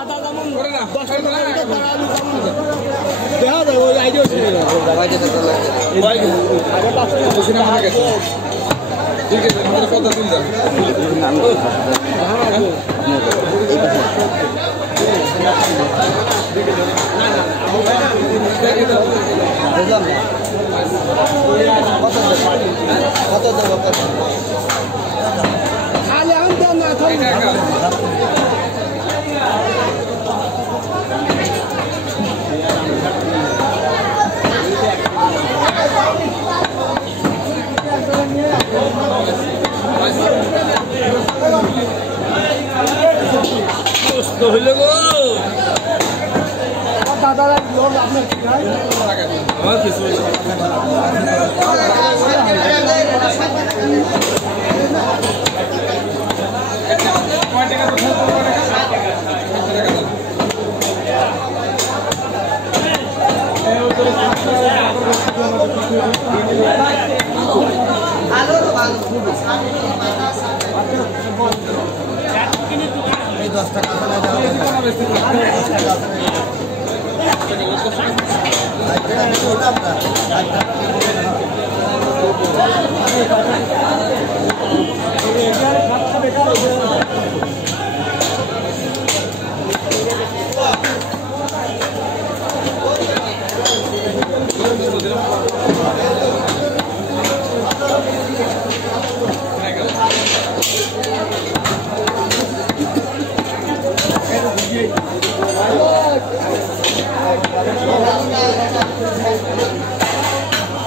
দাদা যেমন 10 টাকা করে তারা আলু যেমন দেখা যায় ওই আইডিয়া ছিল আইডিয়া তো লাগে আগেটা আছে সিনেমা গেছে ঠিক আছে আমাদের কথা শুন যাবে খালি আনতে না থাকে হইলে গো দাদারা লোক আপনার কি হয় আমার কিছু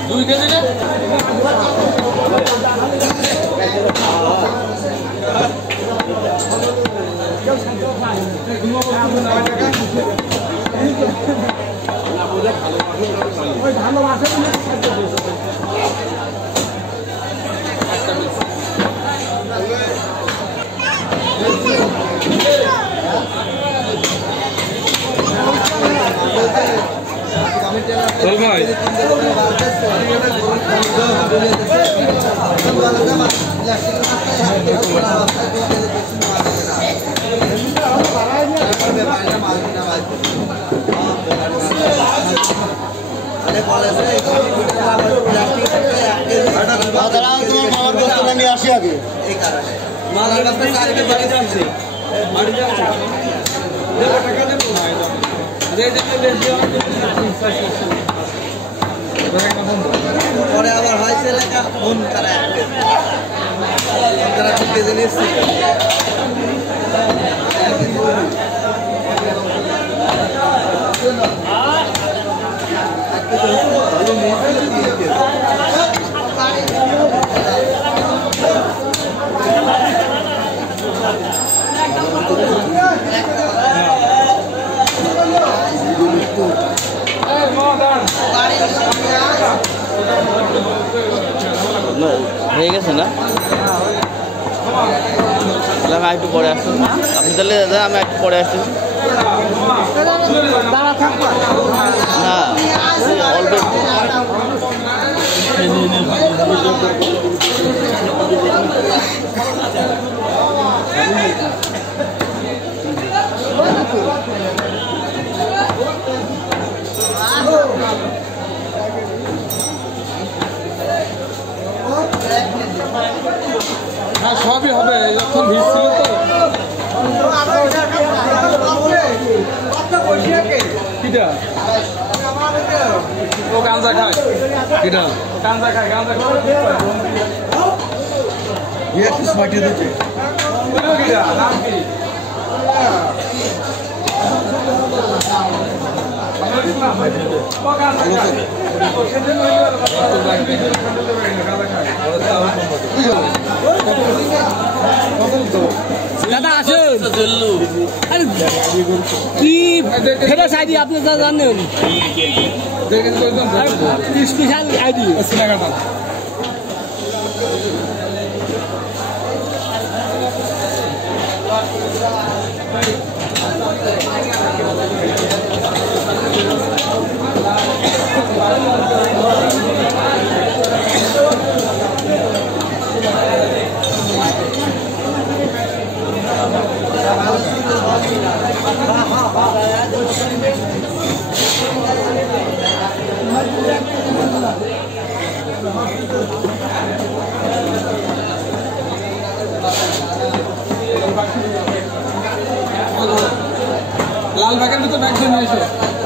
দুই কেজি না চল ভাই নিয়ে আসি আগে এই কারণে মালার কাছে চারিদিকে বাড়ি যাচ্ছে বাড়ি যাচ্ছে টাকা দেবো পরে আবার হয়েছে লেখা ফোন তারা ঢুকে জিনিস হয়ে গেছে না আমি একটু পরে আসছি আপনি তাহলে দাদা আমি একটু পরে আসছি না অল্প হ্যাঁ সবই হবে যখন ভিড় ছিল তো কিটা ও গাঁজা খায় কিটা গাঁজা খায় গাঁজা খায় কিটা নাম কি দাদা আসুন কি ফেরত আইডি আপনি যা জানেন স্পেশাল আইডি লাল ব্যাগের ভিতরে ব্যাগ নিয়ে এসো